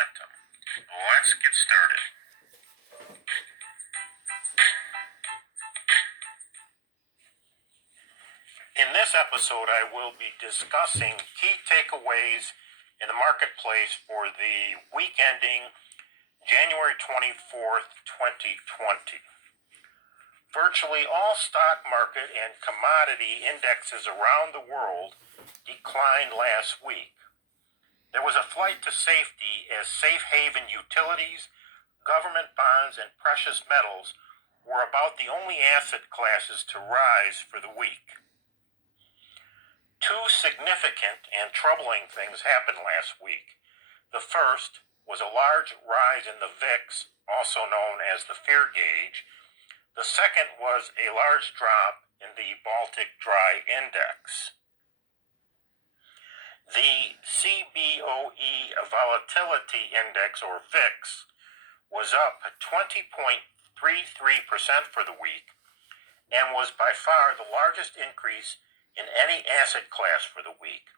momentum. Let's get started. In this episode, I will be discussing key takeaways in the marketplace for the week ending January 24th, 2020. Virtually all stock market and commodity indexes around the world declined last week. There was a flight to safety as safe haven utilities, government bonds, and precious metals were about the only asset classes to rise for the week. Two significant and troubling things happened last week. The first was a large rise in the VIX, also known as the fear gauge. The second was a large drop in the Baltic Dry Index. The CBOE Volatility Index, or VIX, was up 20.33% for the week and was by far the largest increase in any asset class for the week.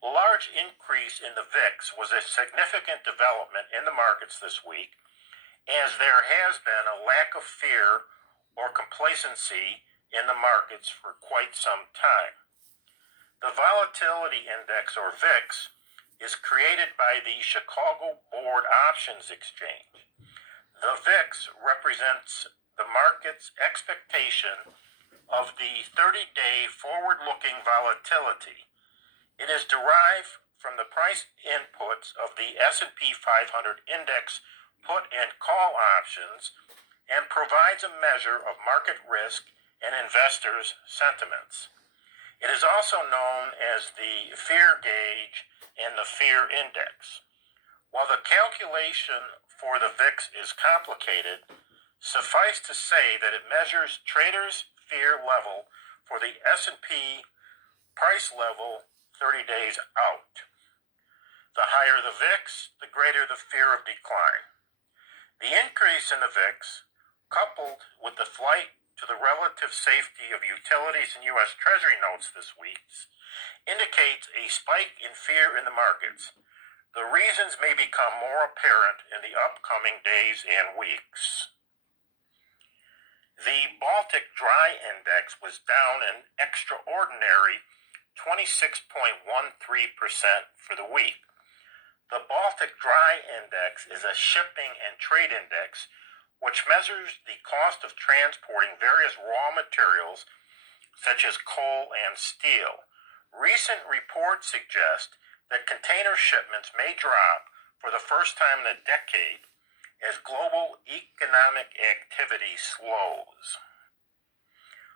The large increase in the VIX was a significant development in the markets this week, as there has been a lack of fear or complacency in the markets for quite some time. The Volatility Index, or VIX, is created by the Chicago Board Options Exchange. The VIX represents the market's expectation of the 30-day forward-looking volatility. It is derived from the price inputs of the S&P 500 index put and call options and provides a measure of market risk and investors' sentiments. It is also known as the fear gauge and the fear index. While the calculation for the VIX is complicated, suffice to say that it measures traders' fear level for the S&P price level 30 days out. The higher the VIX, the greater the fear of decline. The increase in the VIX, coupled with the flight to the relative safety of utilities and U.S. Treasury notes this week, indicates a spike in fear in the markets. The reasons may become more apparent in the upcoming days and weeks. The Baltic Dry Index was down an extraordinary 26.13% for the week. The Baltic Dry Index is a shipping and trade index which measures the cost of transporting various raw materials such as coal and steel. Recent reports suggest that container shipments may drop for the first time in a decade as global economic activity slows.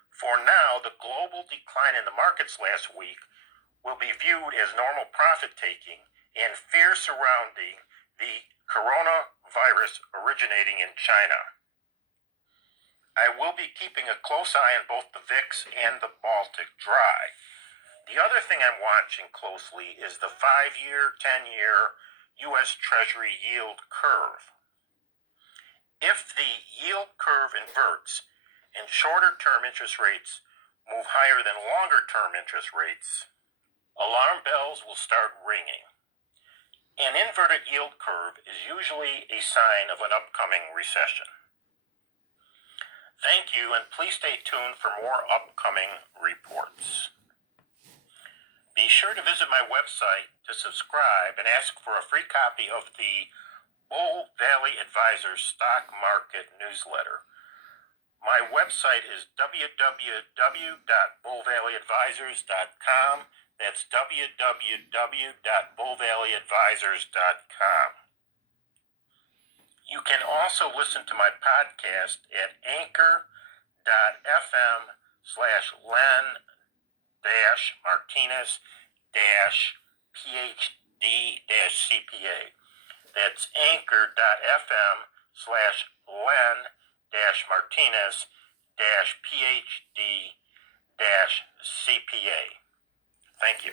For now, the global decline in the markets last week will be viewed as normal profit-taking and fear surrounding the coronavirus originating in China. I will be keeping a close eye on both the VIX and the Baltic Dry. The other thing I'm watching closely is the 5-year, 10-year U.S. Treasury yield curve. If the yield curve inverts and shorter-term interest rates move higher than longer-term interest rates, alarm bells will start ringing. An inverted yield curve is usually a sign of an upcoming recession. Thank you, and please stay tuned for more upcoming reports. Be sure to visit my website to subscribe and ask for a free copy of the Bull Valley Advisors Stock Market Newsletter. My website is www.bullvalleyadvisors.com. That's www.bullvalleyadvisors.com. You can also listen to my podcast at anchor.fm/Len-Martinez-PhD-CPA. That's anchor.fm/Len-Martinez-PhD-CPA. Thank you.